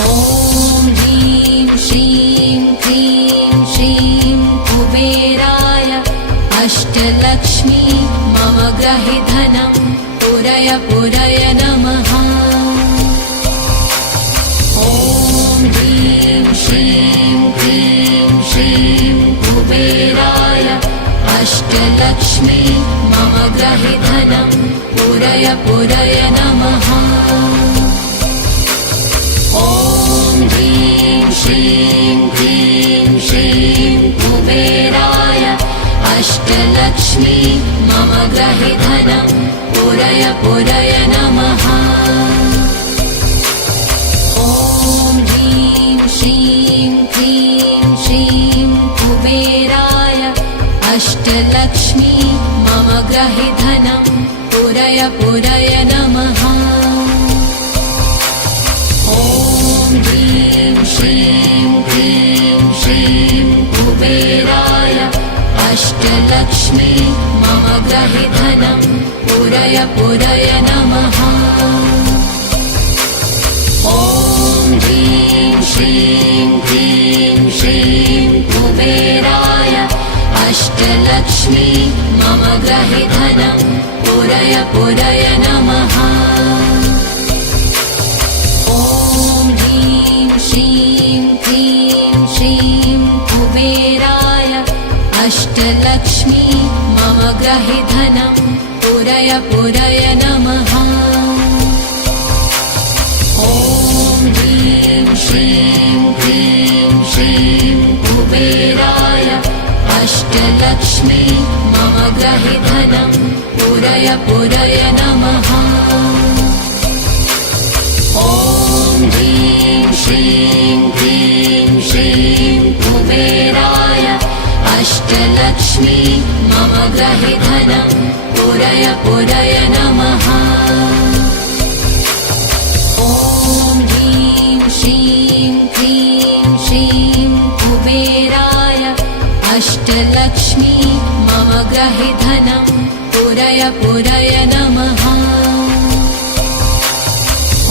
ॐ ह्रीं श्रीं क्रीं श्रीं कुबेराय अष्टलक्ष्मी मम गृहे धनं पुरय पुरय नमः। ॐ ह्रीं श्रीं क्रीं श्रीं कुबेराय अष्टलक्ष्मी मम गृहे धनं पुरय पुरय नमः। ॐ ह्रीं श्रीं क्रीं श्रीं कुबेराय अष्टलक्ष्मी मम गृहे धनं पुरय पुरय नमः। ॐ ह्रीं श्रीं क्रीं श्रीं कुबेराय अष्टलक्ष्मी मम गृहे धनं पुरय पुरय नमः। ॐ ह्रीं श्रीं क्रीं श्रीं कुबेराय अष्टलक्ष्मी मम गृहे धनं पुरय पुरय नमः। ॐ ह्रीं श्रीं क्रीं श्रीं कुबेराय अष्टलक्ष्मी मम गृहे धनं पुरय पुरय नमः। ॐ ह्रीं श्रीं क्रीं श्रीं कुबेराय अष्टलक्ष्मी मम गृहे धनं पुरय पुरय नमः। ॐ ह्रीं श्रीं क्रीं श्रीं कुबेराय अष्टलक्ष्मी मम गृहे धनं पुरय पुरय नमः। ॐ ह्रीं श्रीं क्रीं श्रीं कुबेराय अष्टलक्ष्मी मम गृहे धनं पुरय पुरय नमः। ॐ ह्रीं श्रीं क्रीं श्रीं कुबेराय अष्टलक्ष्मी मम गृहे धनं पुरय पुरय नमः।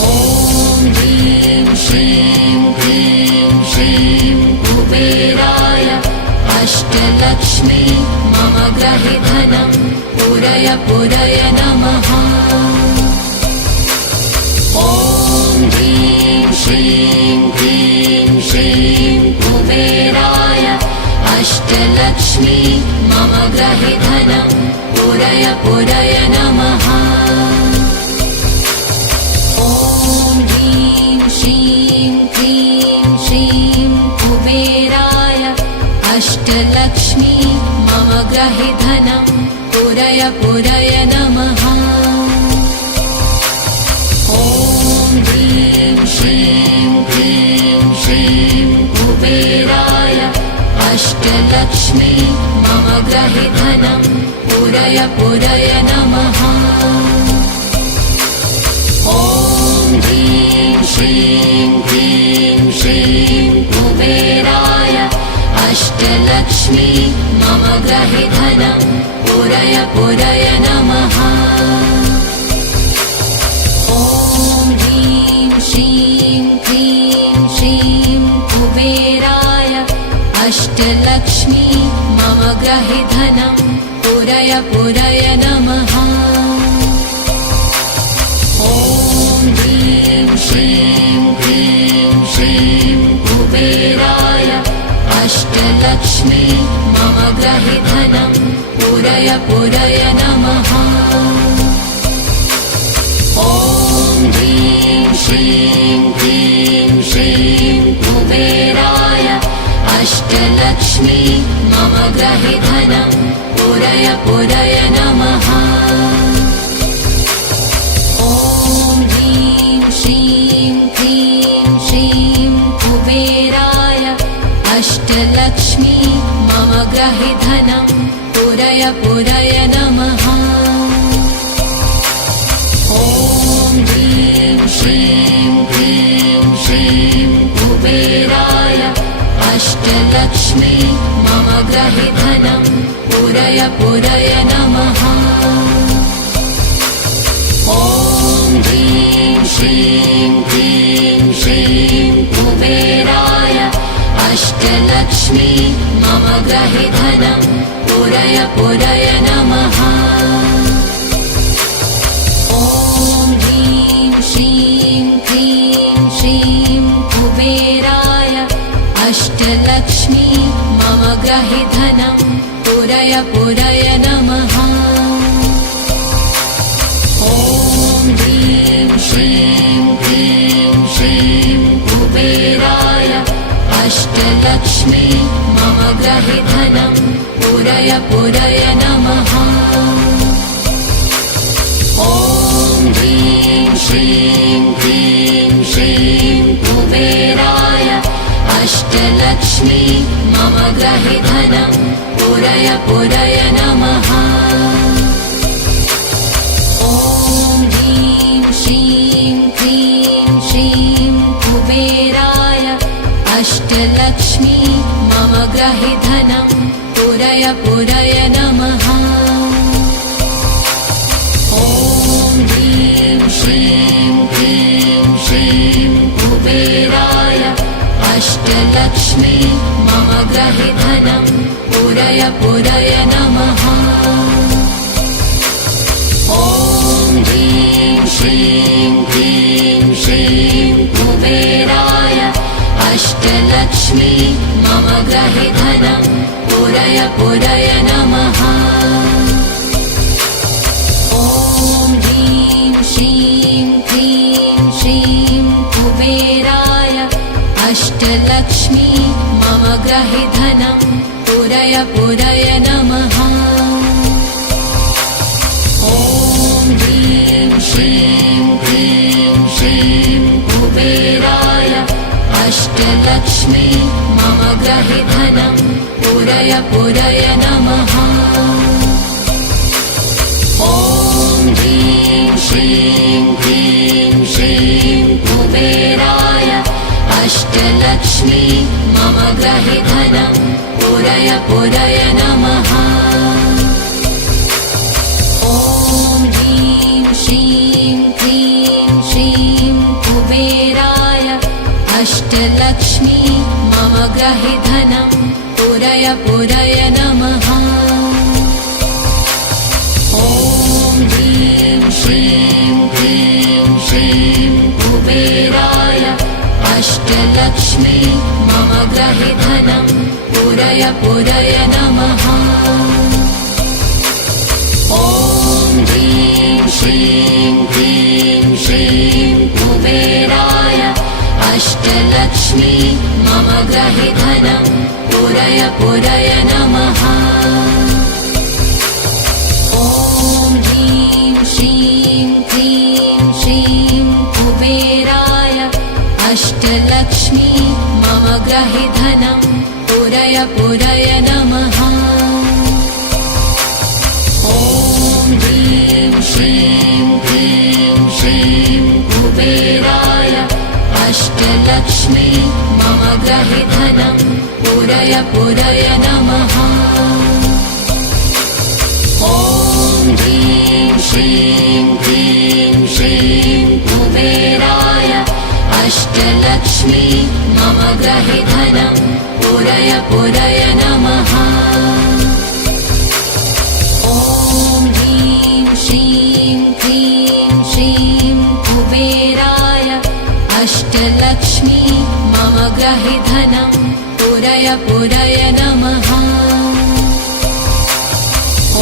ॐ ह्रीं श्रीं क्रीं श्रीं कुबेराय अष्टलक्ष्मी मम गृहे धनं पुरय पुरय नमः। ॐ ह्रीं श्रीं क्रीं श्रीं कुबेराय अष्टलक्ष्मी मम गृहे धनं पुरय पुरय नमः। ॐ ह्रीं श्रीं क्रीं श्रीं कुबेराय अष्टलक्ष्मी मम गृहे धनं पुरय पुरय नमः। ॐ ह्रीं श्रीं क्रीं श्रीं कुबेराय अष्टलक्ष्मी मम गृहे धनं पुरय पुरय नमः। ॐ ह्रीं श्रीं क्रीं श्रीं कुबेराय अष्टलक्ष्मी मम गृहे धनं पुरय पुरय नमः। ॐ ह्रीं श्रीं क्रीं श्रीं कुबेराय अष्टलक्ष्मी मम गृहे धनं पुरय पुरय नमः। ॐ ह्रीं श्रीं क्रीं श्रीं कुबेराय अष्टलक्ष्मी मम गृहे धनं पुरय पुरय नमः। ॐ ह्रीं श्रीं क्रीं श्रीं कुबेराय अष्टलक्ष्मी मम गृहे धनं पुरय पुरय नमः। ॐ ह्रीं श्रीं क्रीं श्रीं कुबेराय अष्टलक्ष्मी मम गृहे धनं पुरय पुरय नमः। ॐ ह्रीं श्रीं क्रीं श्रीं कुबेराय अष्टलक्ष्मी मम गृहे धनं पुरय पुरय नमः। ॐ ह्रीं श्रीं क्रीं श्रीं ग्रहे धनं पूरय पूरय नमः। ॐ ह्रीं श्रीं क्लीं श्रीं कुबेराय अष्टलक्ष्मी मम ग्रहे धनं पूरय पूरय नमः। ॐ ह्रीं श्रीं क्लीं श्रीं कुबेराय अष्टलक्ष्मी मम ग्रहे धनं पूरय पूरय नमः। ॐ ह्रीं श्रीं क्लीं श्रीं कुबेराय अष्टलक्ष्मी मम ग्रहे धनं पूरय पूरय नमः। ॐ ह्रीं श्रीं क्लीं श्रीं कुबेराय अष्टलक्ष्मी मम ग्रहे धनं पूरय पूरय नमः। ॐ ह्रीं श्रीं क्लीं श्रीं कुबेराय अष्टलक्ष्मी मम ग्रहे धनं पूरय पूरय नमः। ॐ ह्रीं श्रीं क्लीं श्रीं कुबेराय अष्टलक्ष्मी मम ग्रहे धनं पूरय पूरय नमः। ॐ ह्रीं श्रीं क्लीं श्रीं कुबेराय अष्टलक्ष्मी मम ग्रहे धनं पूरय पूरय नमः। ॐ ह्रीं श्रीं क्लीं श्रीं कुबेराय अष्टलक्ष्मी मम ग्रहे धनं पूरय पूरय नमः। ॐ ह्रीं श्रीं क्लीं श्रीं कुबेराय अष्टलक्ष्मी मम ग्रहे धनं पूरय पूरय नमः। ॐ ह्रीं श्रीं क्लीं श्रीं कुबेराय अष्टलक्ष्मी मम ग्रहे धनं पूरय पूरय नमः। ॐ ह्रीं श्रीं क्लीं श्रीं कुबेराय अष्टलक्ष्मी मम ग्रहे धनं पूरय पूरय नमः। ॐ ह्रीं श्रीं क्लीं श्रीं कुबेराय अष्टलक्ष्मी मम ग्रहे धनं पूरय पूरय नमः। ॐ ह्रीं श्रीं क्लीं श्रीं कुबेराय अष्टलक्ष्मी मम ग्रहे धनं पूरय पूरय नमः। ॐ ह्रीं श्रीं क्लीं श्रीं कुबेराय अष्टलक्ष्मी मम ग्रहे धनं पूरय पूरय नमः। ॐ ह्रीं श्रीं क्लीं श्रीं कुबेराय अष्टलक्ष्मी मम ग्रहे धनं पूरय पूरय नमः। ॐ ह्रीं श्रीं क्लीं श्रीं कुबेराय अष्टलक्ष्मी मम ग्रहे धनं पूरय पूरय नमः।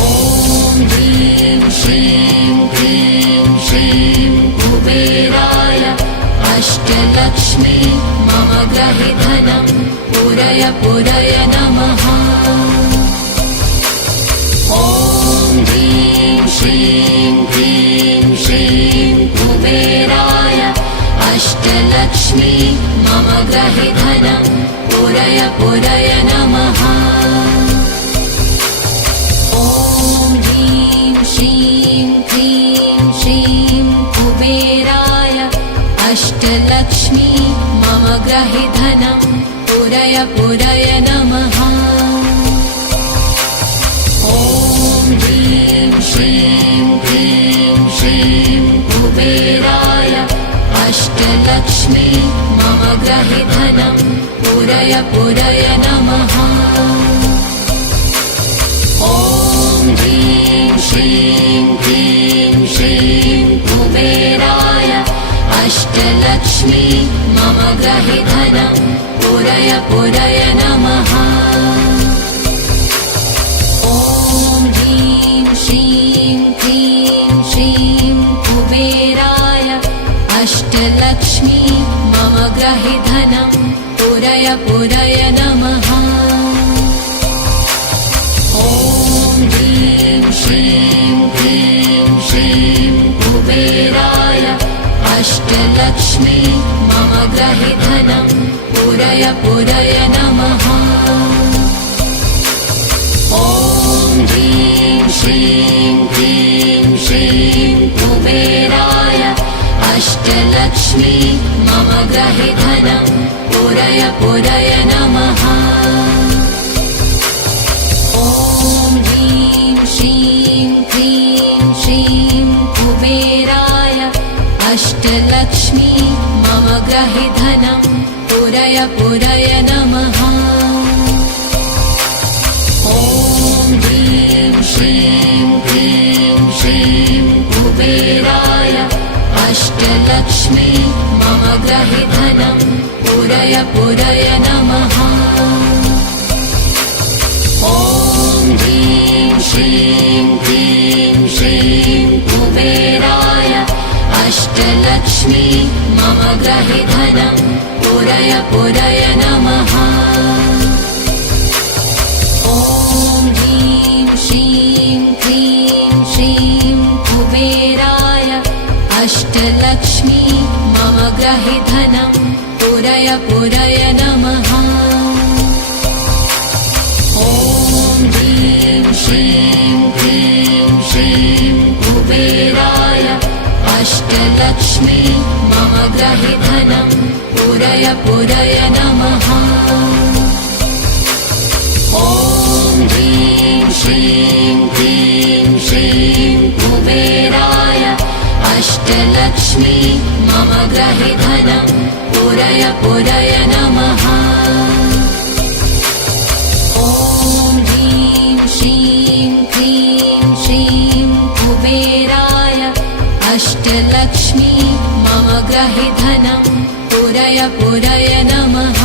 ॐ ह्रीं श्रीं क्लीं श्रीं कुबेराय अष्टलक्ष्मी मम ग्रहे धनं पूरय पूरय नमः। ॐ ह्रीं श्रीं क्लीं श्रीं कुबेराय अष्टलक्ष्मी मम ग्रहे धनं पूरय पूरय नमः। ॐ ह्रीं श्रीं क्लीं श्रीं कुबेराय अष्टलक्ष्मी मम ग्रहे धनं पूरय पूरय नमः। ॐ ह्रीं श्रीं क्लीं श्रीं कुबेराय अष्टलक्ष्मी मम ग्रहे धनं पूरय पूरय नमः। ॐ ह्रीं श्रीं क्लीं श्रीं कुबेराय अष्टलक्ष्मी मम गृहे धनं पुरय पुरय नमः। ॐ ह्रीं श्रीं क्लीं श्रीं कुबेराय अष्टलक्ष्मी मम गृहे धनं पुरय पुरय नमः। ॐ ह्रीं श्रीं क्लीं श्रीं कुबेराय अष्टलक्ष्मी मम गृहे धनं पुरय पुरय नमः। ॐ ह्रीं श्रीं क्लीं श्रीं कुबेराय अष्टलक्ष्मी मम गृहे धनं पुरय पुरय नमः। ॐ ह्रीं श्रीं क्लीं श्रीं कुबेराय अष्टलक्ष्मी मम गृहे धनं पुरय पुरय नमः। ॐ ह्रीं श्रीं क्लीं श्रीं कुबेराय अष्टलक्ष्मी मम गृहे धनं पुरय पुरय नमः। ॐ ह्रीं श्रीं क्लीं श्रीं कुबेराय अष्टलक्ष्मी मम गृहे धनं पुरय पुरय नमः। ॐ ह्रीं श्रीं क्लीं श्रीं कुबेराय अष्टलक्ष्मी मम गृहे धनं पुरय पुरय नमः। ॐ ह्रीं श्रीं क्लीं श्रीं कुबेराय अष्टलक्ष्मी मम गृहे धनं पुरय पुरय नमः। ॐ ह्रीं श्रीं क्लीं श्रीं कुबेराय अष्टलक्ष्मी मम गृहे धनं पुरय पुरय नमः। ॐ ह्रीं श्रीं क्लीं श्रीं कुबेराय अष्टलक्ष्मी मम गृहे धनं पुरय पुरय नमः।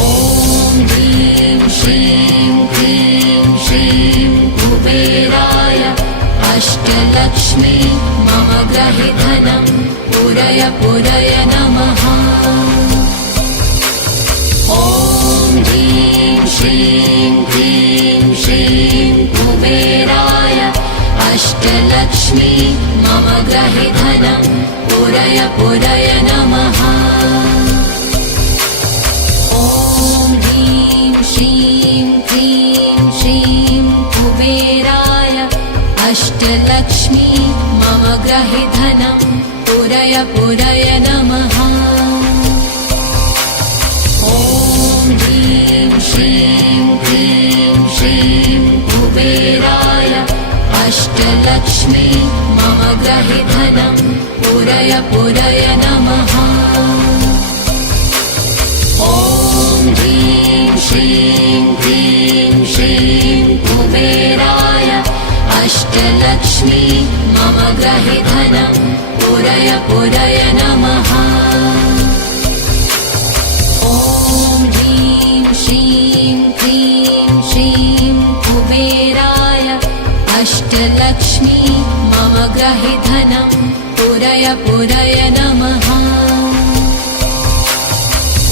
ॐ ह्रीं श्रीं क्लीं श्रीं कुबेराय अष्टलक्ष्मी मम गृहे धनं पुरय पुरय नमः। ॐ ह्रीं श्रीं क्लीं श्रीं कुबेराय अष्टलक्ष्मी मम गृहे धनं पुरय पुरय नमः। ॐ ह्रीं श्रीं क्लीं श्रीं कुबेराय अष्टलक्ष्मी मम गृहे धनं पुरय पुरय नमः। ॐ ह्रीं श्रीं क्लीं श्रीं कुबेराय अष्टलक्ष्मी मम गृहे धनं पुरय पुरय नमः। ॐ ह्रीं श्रीं क्लीं श्रीं कुबेराय अष्टलक्ष्मी मम गृहे धनं पुरय पुरय नमः। ॐ ह्रीं श्रीं क्लीं श्रीं कुबेराय अष्टलक्ष्मी मम गृहे धनं पुरय पुरय नमः।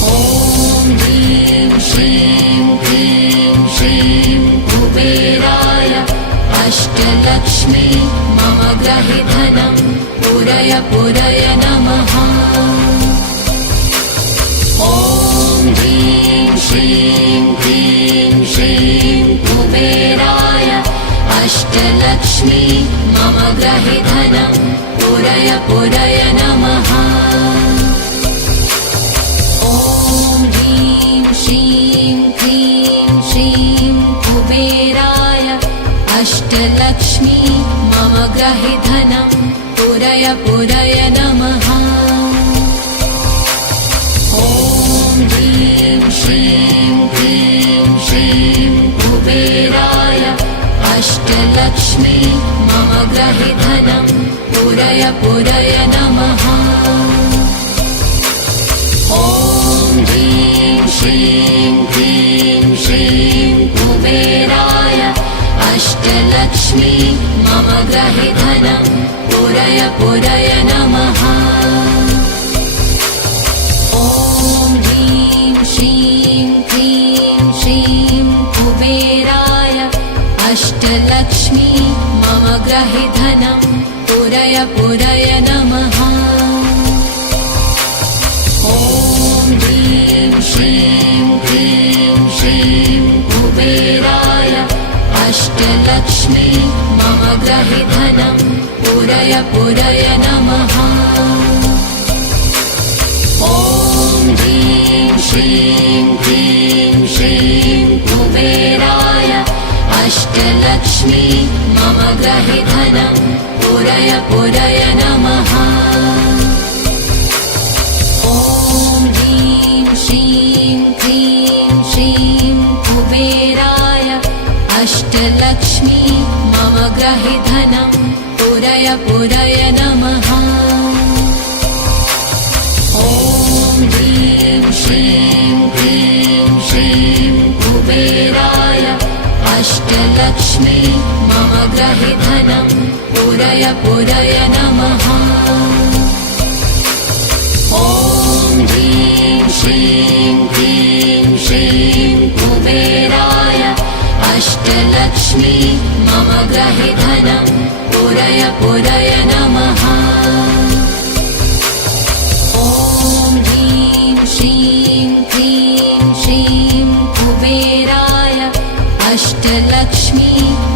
ॐ ह्रीं श्रीं क्लीं श्रीं कुबेराय अष्टलक्ष्मी मम गृहे धनं पुरय पुरय नमः। ॐ ह्रीं श्रीं क्लीं श्रीं कुबेराय अष्टलक्ष्मी मम गृहे धनं पुरय पुरय नमः। ॐ ह्रीं श्रीं क्लीं श्रीं कुबेराय अष्टलक्ष्मी मम गृहे धनं पुरय पुरय नमः। ॐ ह्रीं श्रीं क्लीं श्रीं अष्टलक्ष्मी मम ग्रहे धनं पूरय पूरय नमः। ॐ ह्रीं श्रीं क्लीं श्रीं कुबेराय अष्टलक्ष्मी मम ग्रहे धनं पूरय पूरय नमः। ॐ ह्रीं श्रीं क्लीं श्रीं कुबेराय अष्टलक्ष्मी मम ग्रहे धनं पूरय पूरय नमः। ॐ ह्रीं श्रीं क्लीं श्रीं कुबेराय अष्टलक्ष्मी मम ग्रहे धनं पूरय पूरय नमः। ॐ ह्रीं श्रीं क्लीं श्रीं कुबेराय अष्टलक्ष्मी मम ग्रहे धनं पूरय पूरय नमः। ॐ ह्रीं श्रीं क्लीं श्रीं कुबेराय अष्टलक्ष्मी मम ग्रहे धनं पूरय पूरय नमः। ॐ ह्रीं श्रीं क्लीं श्रीं कुबेराय अष्टलक्ष्मी मम ग्रहे धनं पूरय पूरय नमः। ॐ ह्रीं श्रीं क्लीं श्रीं कुबेराय अष्टलक्ष्मी मम ग्रहे धनं पूरय पूरय नमः। ॐ ह्रीं श्रीं क्लीं श्रीं कुबेराय अष्टलक्ष्मी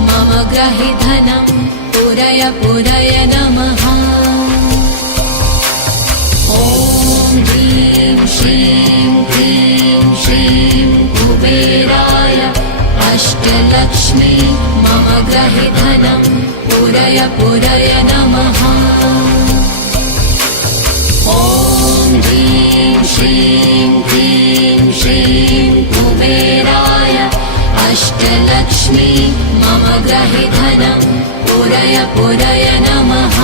मम ग्रहे धनं पूरय पूरय नमः। ॐ ह्रीं श्रीं क्लीं श्रीं कुबेराय अष्टलक्ष्मी मम ग्रहे धनं पूरय पूरय नमः। ॐ ह्रीं श्रीं क्लीं श्रीं कुबेराय अष्टलक्ष्मी मम ग्रहे धनं पूरय पूरय नमः।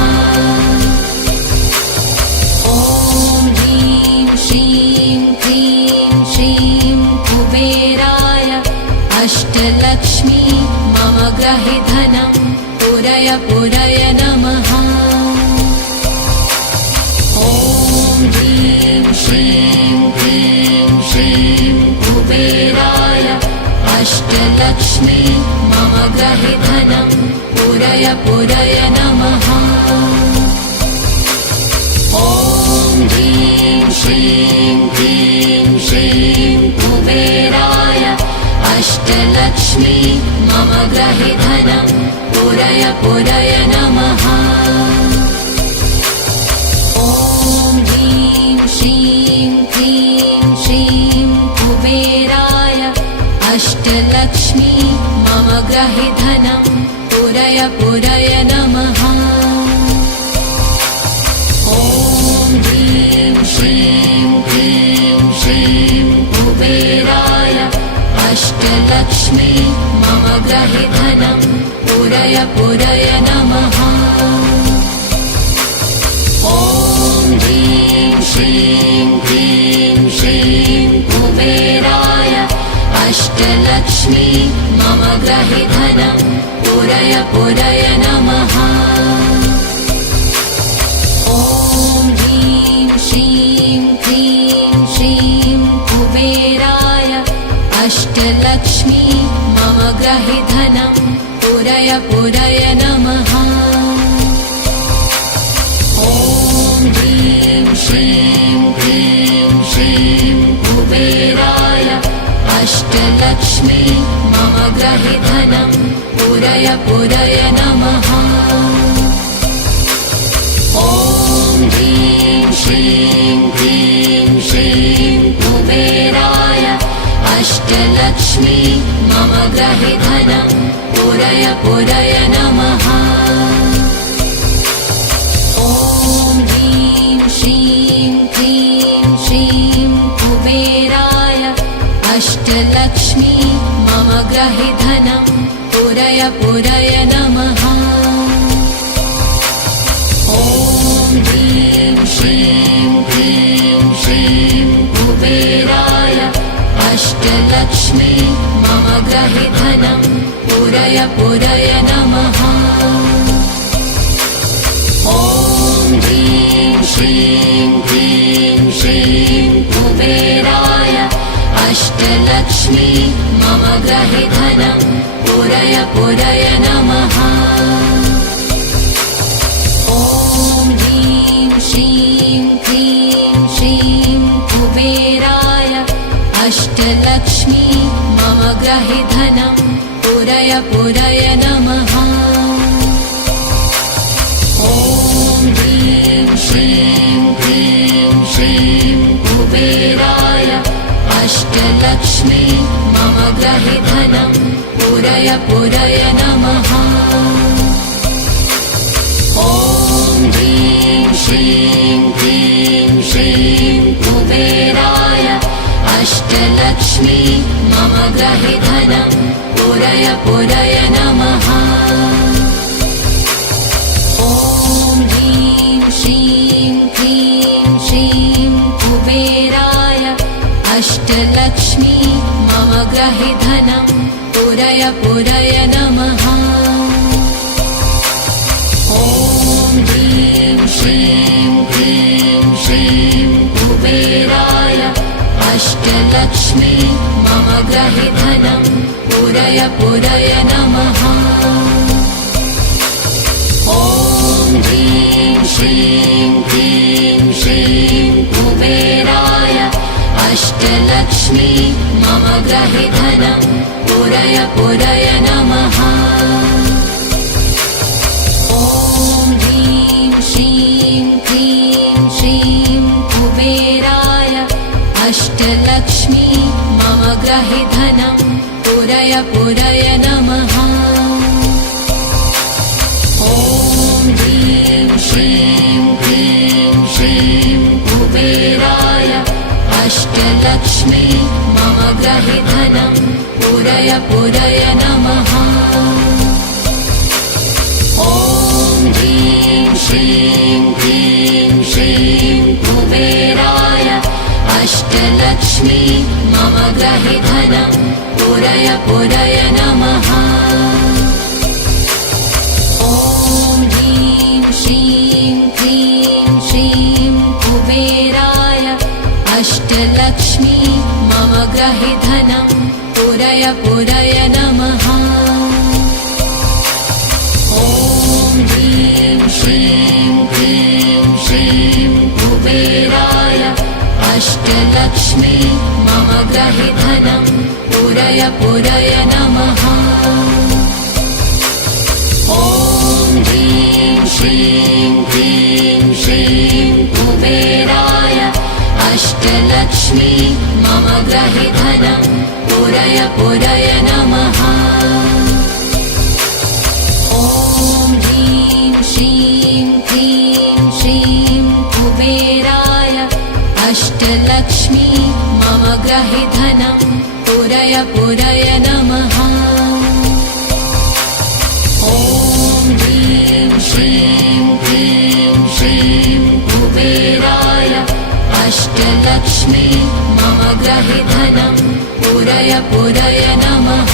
ॐ ह्रीं श्रीं क्लीं श्रीं कुबेराय अष्टलक्ष्मी मम ग्रहे धनं पूरय पूरय नमः। ॐ ह्रीं श्रीं क्लीं श्रीं कुबेराय अष्टलक्ष्मी मम ग्रहे धनं पूरय पूरय नमः। ॐ ह्रीं श्रीं क्लीं श्रीं कुबेराय अष्टलक्ष्मी मम ग्रहे धनं पूरय पूरय नमः। ॐ ह्रीं श्रीं क्लीं श्रीं कुबेराय अष्टलक्ष्मी मम ग्रहे धनं पूरय पूरय नमः। ॐ ह्रीं श्रीं क्लीं श्रीं कुबेराय अष्टलक्ष्मी मम ग्रहे धनं पूरय पूरय नमः। ॐ ह्रीं श्रीं क्लीं श्रीं कुबेराय अष्टलक्ष्मी मम ग्रहे धनं पूरय पूरय नमः। ॐ ह्रीं श्रीं क्लीं श्रीं कुबेराय अष्टलक्ष्मी मम ग्रहे धनं पूरय पूरय नमः। ॐ ह्रीं श्रीं क्लीं श्रीं कुबेराय अष्टलक्ष्मी मम ग्रहे धनं पूरय पूरय नमः। ॐ ह्रीं श्रीं क्लीं श्रीं कुबेराय अष्टलक्ष्मी मम ग्रहे धनं पूरय पूरय नमः। ॐ ह्रीं श्रीं क्लीं श्रीं कुबेराय अष्टलक्ष्मी मम ग्रहे धनं पूरय पूरय नमः। ॐ ह्रीं श्रीं क्लीं श्रीं कुबेराय अष्टलक्ष्मी मम गृहे धनं पूरय पूरय नमः। ॐ ह्रीं श्रीं क्लीं श्रीं कुबेराय अष्टलक्ष्मी मम गृहे धनं पूरय पूरय नमः। ॐ ह्रीं श्रीं क्लीं श्रीं कुबेराय अष्टलक्ष्मी मम गृहे धनं पूरय पूरय नमः। ॐ ह्रीं श्रीं क्लीं श्रीं कुबेराय अष्टलक्ष्मी मम गृहे धनं पूरय पूरय नमः। ॐ ह्रीं श्रीं क्लीं श्रीं कुबेराय अष्टलक्ष्मी मम गृहे धनं पूरय पूरय नमः। ॐ ह्रीं श्रीं क्लीं श्रीं कुबेराय अष्टलक्ष्मी मम गृहे धनं पूरय पूरय नमः। ॐ ह्रीं श्रीं क्लीं श्रीं कुबेराय अष्टलक्ष्मी मम गृहे धनं पूरय पूरय नमः। ॐ ह्रीं श्रीं क्लीं श्रीं कुबेराय अष्टलक्ष्मी मम गृहे धनं पूरय पूरय नमः। ॐ ह्रीं श्रीं क्लीं श्रीं कुबेराय अष्टलक्ष्मी मम गृहे धनं पूरय पूरय नमः। ॐ ह्रीं श्रीं क्लीं श्रीं कुबेराय अष्टलक्ष्मी मम गृहे धनं पूरय पूरय नमः। ॐ ह्रीं श्रीं क्लीं श्रीं कुबेराय अष्टलक्ष्मी मम गृहे धनं पूरय पूरय नमः। ॐ ह्रीं श्रीं क्लीं श्रीं कुबेराय अष्टलक्ष्मी मम गृहे धनं पूरय पूरय नमः। ॐ ह्रीं श्रीं क्लीं श्रीं कुबेराय अष्टलक्ष्मी मम गृहे धनं पूरय पूरय नमः। ॐ ह्रीं श्रीं क्लीं श्रीं कुबेराय अष्टलक्ष्मी मम गृहे धनं पूरय पूरय नमः। ॐ ह्रीं श्रीं क्लीं श्रीं कुबेराय अष्टलक्ष्मी मम गृहे धनं पूरय पूरय नमः। ॐ ह्रीं श्रीं क्लीं श्रीं कुबेराय अष्टलक्ष्मी मम गृहे धनं पूरय पूरय नमः।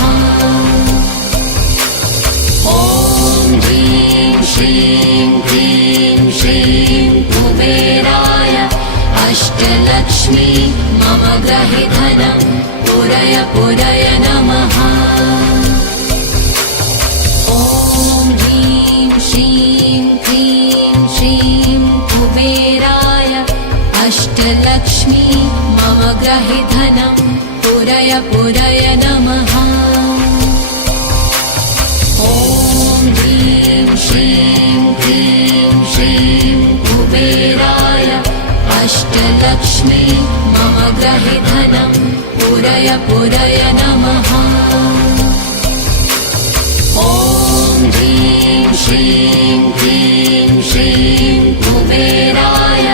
ॐ ह्रीं श्रीं क्लीं श्रीं कुबेराय अष्टलक्ष्मी मम गृहे धनं पूरय पूरय नमः। ॐ ह्रीं श्रीं क्लीं श्रीं कुबेराय अष्टलक्ष्मी मम गृहे धनं पूरय पूरय नमः। ॐ ह्रीं श्रीं क्लीं श्रीं कुबेराय अष्टलक्ष्मी मम गृहे धनं पूरय पूरय नमः। ॐ ह्रीं श्रीं क्लीं श्रीं कुबेराय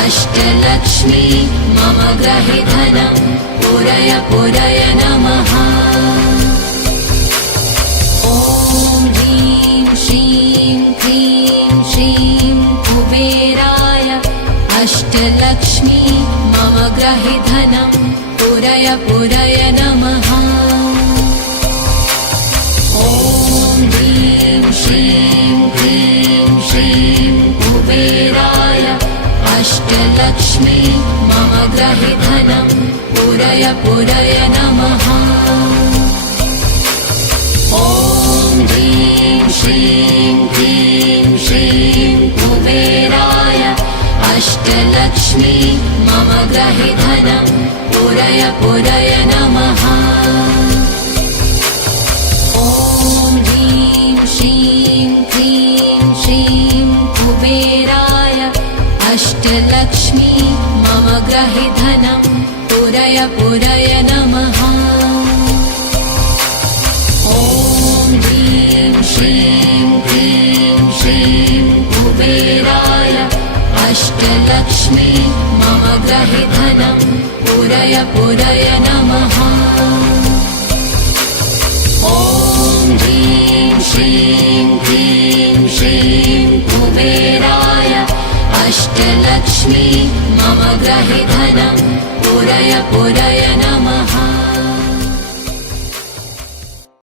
अष्टलक्ष्मी मम गृहे धनं पूरय पूरय नमः। ॐ मम ग्रहि धनं पुरय पुरय नमः। ॐ ह्रीं श्रीं क्लीं श्रीं कुबेराय अष्टलक्ष्मी मम ग्रहि धनं पुरय पुरय नमः। ॐ ह्रीं श्रीं क्लीं श्रीं कुबेराय अष्टलक्ष्मी मम ग्रहि धनं पुरय पुरय नमः। ॐ ह्रीं श्रीं क्लीं श्रीं कुबेराय अष्टलक्ष्मी मम ग्रहि धनं पुरय पुरय नमः। ॐ ह्रीं श्रीं क्लीं श्रीं कुबेराय अष्टलक्ष्मी मम ग्रहि धनं पुरय पुरय नमः। ॐ ह्रीं श्रीं क्लीं श्रीं कुबेराय अष्टलक्ष्मी मम ग्रहि धनं पुरय पुरय नमः।